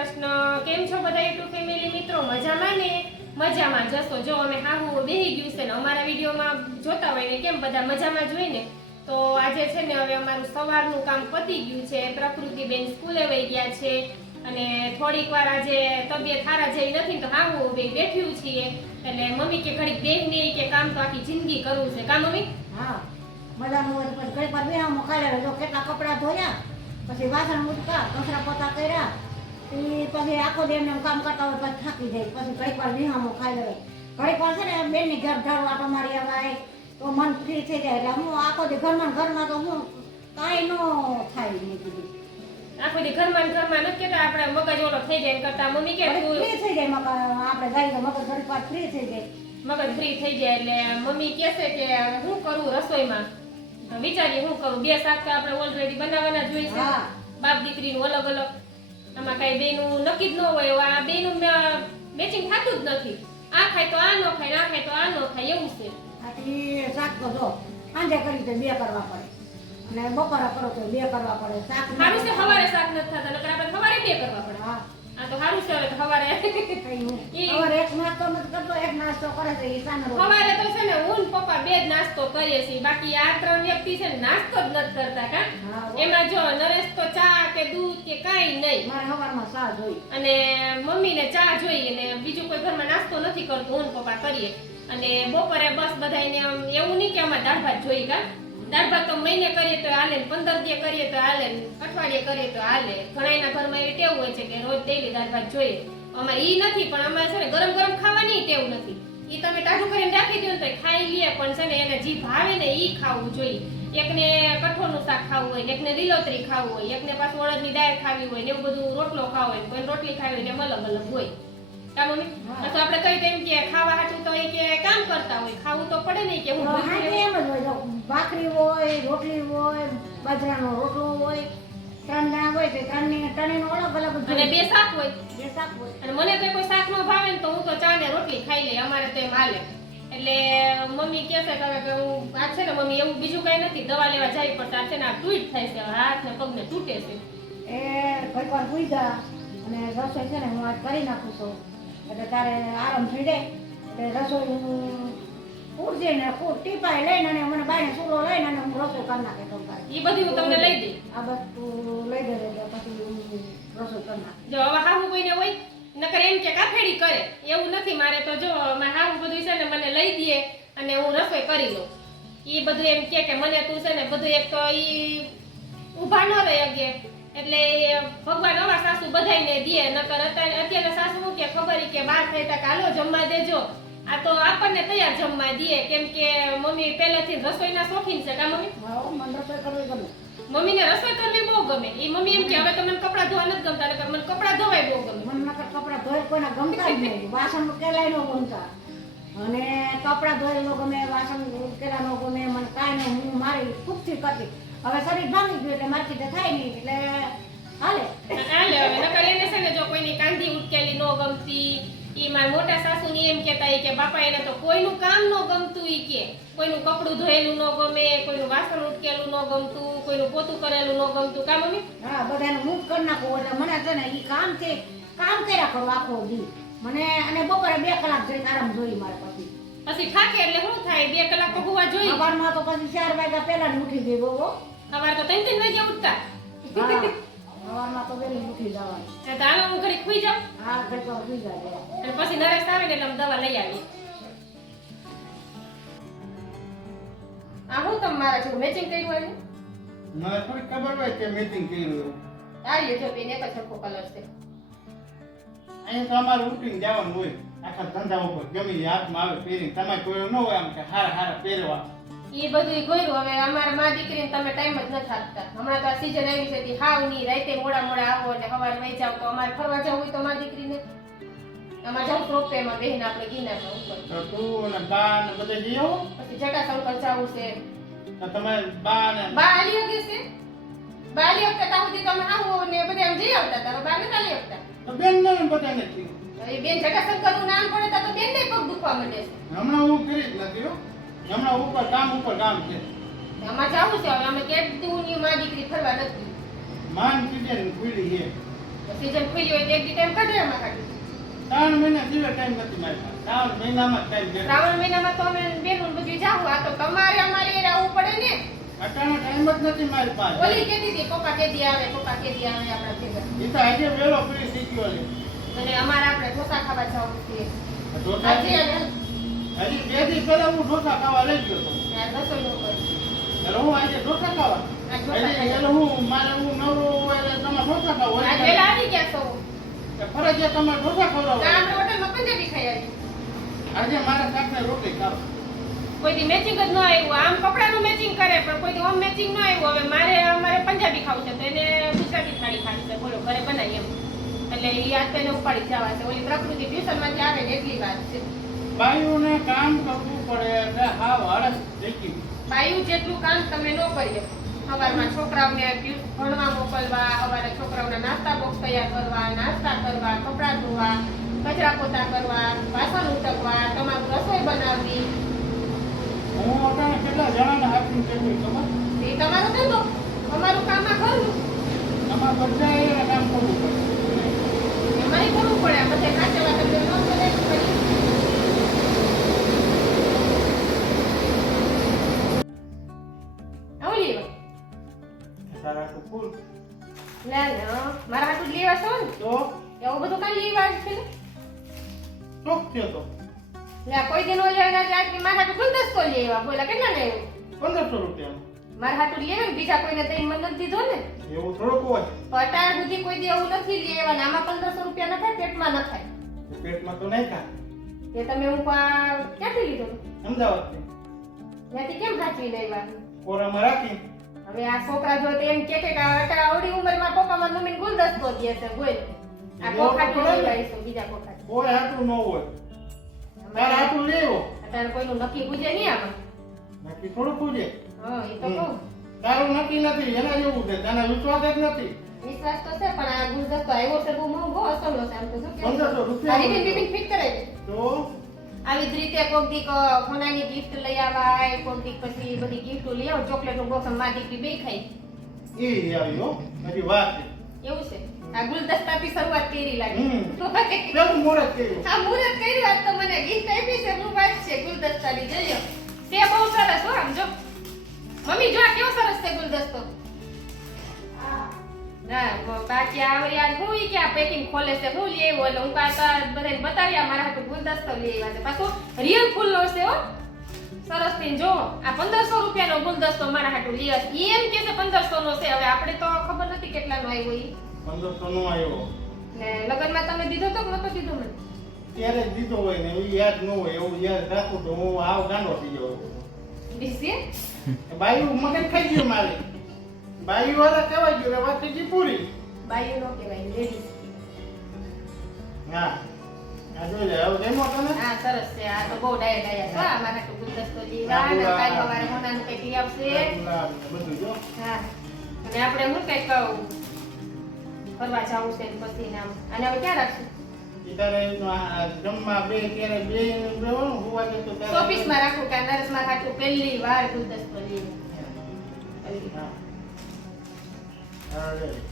કૃષ્ણ કેમ છો બધા યુટ્યુબ ફેમિલી મિત્રો? મજામાં ને? મજામાં, જશો. જો અમે હાહુ બેહી ગયું છે ને, અમારા વિડીયોમાં જોતા હોય ને, કેમ બધા મજામાં જોઈ ને? તો આજે છે ને, હવે અમારું સવારનું કામ પતી ગયું છે. પ્રકૃતિબેન સ્કૂલે વહી ગયા છે અને થોડીક વાર આજે તબિયત સારા જેવી નથી તો હાહુ બે બેઠ્યું છીએ. એટલે મમ્મી કે ઘડીક દેહ નહીં કે, કામ તો આખી જિંદગી કરવું છે. કા મમ્મી? હા. પછી ઘડી પર બે ખાઈ જો કેટલા કપડાં ધોયા, પછી વાસણ મૂકતા કચરા પોતા કર્યા. એ પછી આખો દે એમને કામ કરતા હોય પછી થાકી જાય. પછી ઘડી પર બેહામાં ખાઈ લેવાય ઘડી પર છે ને બેનની ઘર ધારો આટો મારી આવાય તો મન ફ્રી થઈ જાય. એટલે હું આખો દે ઘરમાં ઘરમાં તો હું કાંઈ ન થાય મેં કીધું. આખો દી ઘરમાં ઘરમાં નથી કેતા? આપણે મગજ ઓલો થઈ જાય કરતા મમ્મી કે ફ્રી થઈ જાય મગજ. આપણે જાય તો મગજ ઘડી પર ફ્રી થઈ જાય. મગજ ફ્રી થઈ જાય એટલે મમ્મી કહેશે કે હું કરું રસોઈમાં? વિચારીએ હું કરું. બે શાક તો આપણે ઓલરેડી બનાવવાના જ હોય છે. બાપ દીકરીનું અલગ અલગ આમાં કઈ બેનું નક્કી જ ન હોય એવું આ બેનું મેચિંગ થતું જ નથી. આ ખાય તો આ ન ખાય આ ખાય તો આ ન ખાય એવું છે. આથી શાક તો જો સાંજે કરી તો બે કરવા પડે. અને બપોરે કરો તો બે કરવા પડે શાક મારું છે સવારે શાક નથી થતા નકર આપણે સવારે બે કરવા પડે. હા. આ તો સારું છે હવે સવારે. કઈ નહીં. ઈ- સવારે એક નાસ્તો નથી કરતો એક નાસ્તો કરે છે ઈ સાંજનો સવારે તો છે ને હું પપ્પા બે જ નાસ્તો કરીએ છીએ. બાકી આ ત્રણ વ્યક્તિ છે ને નાસ્તો જ નથી કરતા કા? એમાં જો નરેશ તો ચા કે દૂધ કે કાઈ નહીં. મારે સવારમાં ચા જોઈ અને મમ્મીને ચા જોઈએ અને બીજું કોઈ ઘરમાં નાસ્તો નથી કરતો હું પપ્પા કરીએ. અને બપોરે બસ બધાને એવું નહીં કે અમારે દાળ ભાત જોઈ કા? દાળ ભાત તો મહિને કરીએ તો હાલે પંદર દી કરીએ તો હાલે અઠવાડિયે કરીએ તો હાલે. ઘણાના ઘરમાં એવી ટેવ હોય છે કે રોજ ડેલી દાળ ભાત જોઈએ. અમારે ઈ નથી પણ અમારે છે ને ગરમ ગરમ ખાવાની ટેવ નથી. ઈ તમે ટાઢું કરીને રાખી દો તો ખાઈ લે પણ છે ને એને જી ભાવે ને ઈ ખાવું જોઈએ. એકને કઠોળનું શાક ખાવું હોય ને એકને લીલોતરી ખાવું હોય એકને પાછું અડદની દાળ ખાવી હોય ને એવું બધું રોટલો ખાવો હોય કોઈ રોટલી ખાવી હોય ને અલગ અલગ હોય. કા મમ્મી? તો આપણે કઈ તેમ કે ખાવા હાટું તો એ કે કામ કરતા હોય ખાવું તો પડે નહીં કે હું તો ભૂખ્યું હાંજે એમ જ હોય જો ભાખરી હોય રોટલી હોય બાજરાનો રોટલો હોય ત્રણ જણા હોય તો ત્રણની ત્રણેયનો અલગ અલગ અને બે શાક હોય. બે શાક હોય. અને મને તો કોઈ શાક નો ભાવે ને તો હું તો ચા ને રોટલી ખાઈ લઈ અમારે તો એમ હાલે. એટલે મમ્મી કહે છે કે કે હું આ છે ને મમ્મી એવું બીજું કઈ નથી દવા લેવા જાય પણ આ છે ને આ ટ્વીટ થાય છે હાથ ને પગ ને તૂટે છે. એ ઘડી વાર સુઈ જા અને રસોઈ છે ને હું આજ કરી નાખું છું. એટલે તારે આરામ થઈ જાય. એટલે રસોઈ હું ઉડજે ને કુ- લઈને અને મને બાઈને સૂરો લઈને અને હું રસોઈ કરી નાખે તો એ બધું હું તમને લઈ દઈ? આ બધું લઈ દે પછી હું રસોઈ કરી નાખે. જો હવે હાહુ કોઈને હોય નકર એમ કે કાફેડી કરે. એવું નથી મારે તો જો મારે હાહુ બધું છે ને મને લઈ દે અને હું રસોઈ કરી લઉં. એ બધું એમ કે કે મને તું છે ને બધું એક તો ઈ ઊભા ન રહે અગે. એટલે ભગવાન આવા સાસુ બધાયને દે. નકર અત્યારે અત્યારે સાસુ કે ખબર કે બાર થાય તક કાલો જમવા દેજો. આ તો આપણને તૈયાર જમવા દઈએ કેમ કે મમ્મી પહેલેથી રસોઈના શોખીન છે કા મમ્મી? હા મને રસોઈ કરવી ગમે. મમ્મીને રસોઈ કરવી બહુ ગમે. એ મમ્મી એમ કે હવે તમને મને કપડાં ધોવા નથી ગમતા એટલે મને કપડાં ધોવાય બહુ ગમે. મને નકર કપડાં ધોઈ કોઈને ગમતા જ નહીં. વાસણ કેલાય નો ગમતા. અને કપડાં ધોઈ નો ગમે વાસણ કેલા નો ગમે મને કાંઈ નો હું મારી ખુદથી કરતી. હવે શરીર ભાંગી ગયું એટલે મારથી તો થાય નહીં. એટલે હાલે. હાલે હવે નકર એને છે ને જો મારા મોટા સાસુની એમ કહેતા કે બાપા એને તો કોઈનું કામ ન ગમતું ઈ કે. કોઈનું કપડું ધોયેલું ન ગમે કોઈનું વાસણ ઉટકેલું ન ગમતું કોઈનું પોતું કરેલું ન ગમતું. કા મમ્મી? હા બધાને મૂક કરી નાખો. એટલે મને છે ને એ કામ છે કામ કર્યા કરો આખો દી. મને અને બપોરે બે કલાક જઈને આરામ જોઈ મારે પછી. પછી થાકે એટલે શું થાય? બે કલાક તો હોવા જોઈએ સવારમાં તો પછી ચાર વાગ્યા પહેલા ઉઠી ગઈ બહુ સવારે તો ત્રણ ત્રણ વાગ્યા ઉઠતા. સવારમાં તો વેલી ઉઠી જવાનું. એ હાલો હું ઘડી ખુઈ જાઉં. હા ઘડી વાર ખુઈ જાય અને પછી નરેશ આવે ને એટલે અમે દવા લઈ આવી આ હું તમ મારા જેવું મેચિંગ કર્યું હોય ને? મને થોડી ખબર હોય કે મેચિંગ કર્યું લ્યો જો બેન એક સરખો કલર છે. અહીં તો અમારે ઉઠીને જવાનું હોય. આખા ધંધા ઉપર ગમે હાથમાં આવે પહેરી તમારે કોઈ ન હોય આમ કે હારા હારા પહેરવા. એ બધું ગયું હવે અમારા મા દીકરીને તમે ટાઈમ જ નથી આપતા. હમણાં તો આ સીઝન આવી છે તી હાવની રાતે મોડા મોડા આવો અને સવારે વહી જાવ તો અમારે ફરવા જવું હોય તો મા દીકરીને. અમારે જવું રોપવેમાં બેહીને આપણે ગીના જવું પડે તું અને બા ને બધે જઈ આવો. પછી જટાશંકર જવું છે. તો તમે બા ને બા આલી વગર છે? બા આલી વખતે ત્યાં સુધી તમે આવો ને બધા આમ જઈ આવતા તારો બા ને આલી વખતા તો બેન ને બધાને નથી. એ બેન જટાશંકરનું નામ પડે તો બેન ને પગ દુખવા માંડે છે. હમણાં હું કરી જ નથી હમણાં ઉપર કામ ઉપર કામ છે. અમારે જવું છે હવે અમે કેટલું ની માં દીકરી ફરવા નથી. માન સીઝન ખુલી છે. સીઝન ખુલી હોય તો એક દી ટાઈમ કાઢે અમારા હાટુ. ત્રણ મહિના દિવસ ટાઈમ નથી મારી ત્રણ મહિનામાં ટાઈમ દે શ્રાવણ મહિનામાં તો અમે બેનું બધું જાવું આ તો તમારે અમારે એ આવવું પડે ને. અટાણો ટાઈમ જ નથી મારી પાસે ઓલી કેતી હતી પપ્પા કેદી આવે પપ્પા કેદી આવે આપણા ભેગા એ તો આજે વેલો ફ્રી થઈ ગયો અને અમારે આપણે ઢોસા ખાવા જવું છે. ઢોસા હજી બે દી પહેલા હું ઢોસા ખાવા લઈ ગયો હતો. ત્યાં રસોઈ નું કર્યું. એટલે હું આજે ઢોસા ખાવા. આ એટલે હું મારે હું નવરો એટલે તમે ઢોસા ખાવ આજ વહેલા આવી ગયા સૌ ફરજિયાત તમે ઢોસા ખવડાવો ત્યાં આપણે હોટલમાં પંજાબી ખાઈ આવી. આજે મારા શાકને રોટલી ખાવ. કોઈ દી મેચિંગ જ ન આવ્યું. આમ કપડાનું મેચિંગ કરે પણ કોઈ દી ઓમ મેચિંગ ન આવ્યું. હવે મારે અમારે પંજાબી ખાવું છે તો એને ગુજરાતી થાળી ખાવી છે. બોલો ઘરે બનાવી એમ. એટલે એ આજ તેને ઉપાડી જવા છે. ઓલી પ્રકૃતિ ટ્યુશનમાંથી આવે ને એટલી વાત છે. બાયુને કામ કરવું પડે એટલે હા આળસ થઈ ગઈ બાયું જેટલું કામ તમે ન કરીએ સવારમાં છોકરાઓને ભણવા મોકલવા સવારે છોકરાઓના નાસ્તા બોક્સ તૈયાર કરવા નાસ્તા કરવા કપડાં ધોવા કચરા પોતા કરવા વાસણ ઉટકવા તમારું રસોઈ બનાવવી. હું અટાણે કેટલા જણાને હાથની ચટણી ખબર? એ તમારો ધંધો. અમારું કામ આ ઘરનું. આમાં બધા એને કામ કરવું પડે. કરવું પડે. બધે સાચવવા તમને ન ના ના મારા હાથું લેવા છો ને? તો? એવું બધું કાંઈ લેવા છે ને? ચોક થયો તો? લે કોઈ દિન ના આવીને કે મારા હાટું ગુલદસ્તો લેવા. બોલા કેટલા ને પંદરસો રૂપિયા. મારા હાથું લેવા ને? બીજા કોઈને તઈ મને નથી દીધો ને? એવું થોડુંક હોય. પટાણ સુધી કોઈ દી એવું નથી લેવા ને આમાં પંદરસો રૂપિયા નખાય પેટમાં નખાય પેટમાં તો નહીં થાય. એ તમે હું પા- ક્યાંથી લીધો? અમદાવાદ ત્યાંથી કેમ સાચવી લેવા? કોરામાં રાખી. હવે આ છોકરા જો એમ કે કે આવડી ઉંમરમાં પપ્પા મારા મમ્મીને ગુલદસ્તો દે છે બોલ. આ એવો કોખા તો લઈ આવીશું બીજા કોખા કોઈ હાથું ન હોય. તાર હાથું લેવો અત્યારે કોઈનું નક્કી પૂજે નહીં આમાં. નક્કી થોડું પૂજે. હા એ તો કહું. તારું નક્કી નથી એના જેવું છે તને વિશ્વાસ જ નથી. વિશ્વાસ તો છે પણ આ ગુલદસ્તો આવ્યો છે બહુ મોંઘો અસલો છે આમ તો શું કે? 1500 રૂપિયા રિબિન બિબિન ફિટ કરાવી તો? આવી જ રીતે કોક દીક ખોનાની ગિફ્ટ લઈ આવાય કોક દીક પછી બધી ગિફ્ટ લઈ આવો ચોકલેટ બોક્સમાં દીકરી બે ખાઈ એ આવી હો હજી વાત એવું છે? આ ગુલદસ્તા થી શરૂઆત કરી લાગે. કેવું મુહૂર્ત કર્યું? હા મુહૂર્ત કર્યું આજ તો મને ગિફ્ટ આપી છે હું વાત છે ગુલદસ્તાની? જોજો તે બહુ સરસ હો આમ જો. મમ્મી જો આ કેવો સરસ છે ગુલદસ્તો? ના બાકી આ વળી આ હું ઈ કે પેકિંગ ખોલે છે હું લઈ આવ્યો એટલે હું તો બધાને બતાવ્યા મારા હાટુ ગુલદસ્તો લઈ આવ્યા છે. પાછો રિયલ ફૂલનો છે હો. સરસ જો આ પંદરસો રૂપિયાનો ગુલદસ્તો મારા હાટુ લઈ આવ્યા એમ કે છે પંદરસો નો છે હવે આપણે તો ખબર નથી કેટલાનો આવ્યો ઈ. પંદરસો નો આવ્યો. ને લગનમાં તમે દીધો તો કે નતો દીધો મને? ત્યારે દીધો હોય ને એ યાદ ન હોય એવું યાદ રાખું તો હું આવ ગાંડો થઈ જાઉં. દીસે બાયું મગજ ખાઈ ગયું મારી. બાયું વાળા કહેવાય ગયું કે વાત થઈ ગઈ પૂરી. બાયું નો કહેવાય લેડીઝ હા. આ જોઈ લે હવે કેમો તને? હા સરસ છે. આ તો બહુ ડાયા ડાયા છે આ મારા ગુલદસ્તો લેવા આ કાલ સવારે મોનાનું કંઈક લઈ આવશે. બધું જો. હા. અને આપણે હું કંઈક ફરવા જવું છે ને પછી નામ અને હવે ક્યાં રાખશું? જમવા બે ક્યારે બે હોવા તો તારે- શોપીસમાં રાખું કે નર્સમાં રાખું પહેલી વાર ગુલદસ્તો લઈએ હા. હા, રે.